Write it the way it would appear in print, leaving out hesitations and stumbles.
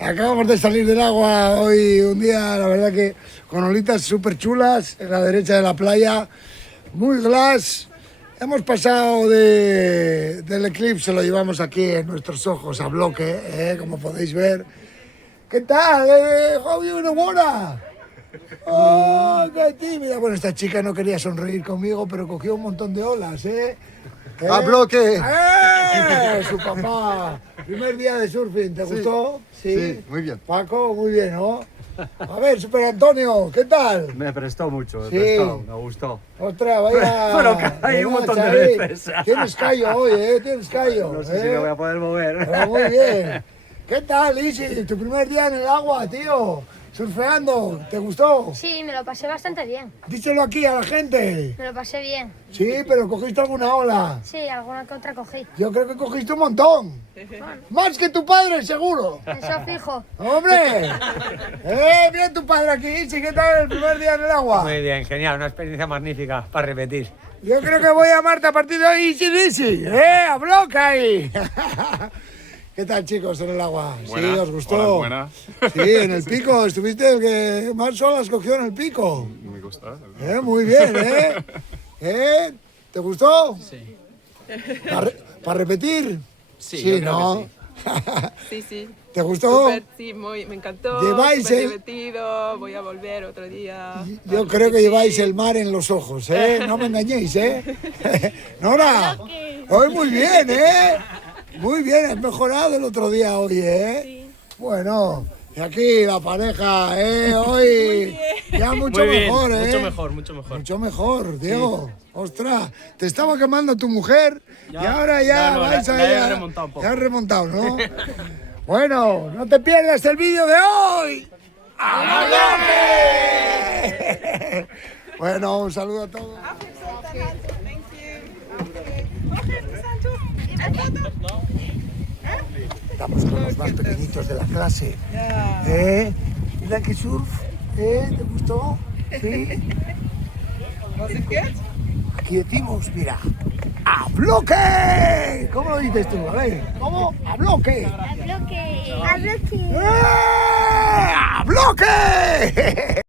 Acabamos de salir del agua hoy, un día, la verdad que con olitas súper chulas en la derecha de la playa, muy glass. Hemos pasado del eclipse, lo llevamos aquí en nuestros ojos a bloque, como podéis ver. ¿Qué tal? How you buena? ¡Oh, qué tímida! Bueno, esta chica no quería sonreír conmigo, pero cogió un montón de olas, ¡A bloque! Su papá. Primer día de surfing, ¿te gustó? Sí, muy bien. Paco, muy bien, ¿no? A ver, Super Antonio, ¿qué tal? Me prestó mucho, Sí. me gustó. Ostras, vaya... Pero caí un montón de veces. Tienes callo hoy, Tienes callo. No sé si me voy a poder mover. Pero muy bien. ¿Qué tal, Isi? Tu primer día en el agua, tío. Surfeando, ¿te gustó? Sí, me lo pasé bastante bien. Díselo aquí a la gente. Me lo pasé bien. Sí, pero cogiste alguna ola. Sí, alguna que otra cogí. Yo creo que cogiste un montón. Más que tu padre, seguro. Eso fijo. ¡Hombre! Mira tu padre aquí, Isi, ¿qué tal el primer día en el agua? Muy bien, genial, una experiencia magnífica para repetir. Yo creo que voy a llamarte a partir de hoy Isi, ¡a bloque ahí! ¿Qué tal, chicos, en el agua? Buena. ¿Sí, os gustó? Hola, buena. Sí, en el pico. ¿Estuviste el que más olas cogió en el pico? Me gusta. Muy bien, ¿Te gustó? Sí. ¿Para repetir? Sí, yo creo ¿no? Sí, sí. ¿Te gustó? Súper, sí, me encantó. Lleváis súper el- divertido. Voy a volver otro día. Yo creo que lleváis el mar en los ojos, No me engañéis, Nora, hoy muy bien, Muy bien, has mejorado el otro día hoy, Sí. Bueno, y aquí la pareja, hoy ya mucho mejor, Mucho mejor, mucho mejor. Mucho mejor, Diego. Ostras, te estaba quemando tu mujer y ahora ya no, vais la he remontado un poco. Ya has remontado, ¿no? Bueno, no te pierdas el vídeo de hoy. ¡A bloque! Bueno, un saludo a todos. Estamos con los más pequeñitos de la clase. Mira que surf, ¿te gustó? Sí. Aquí decimos, mira, ¡a bloque! ¿Cómo lo dices tú? A ver, ¿cómo? ¡A bloque! A bloque. A bloque. ¡A bloque!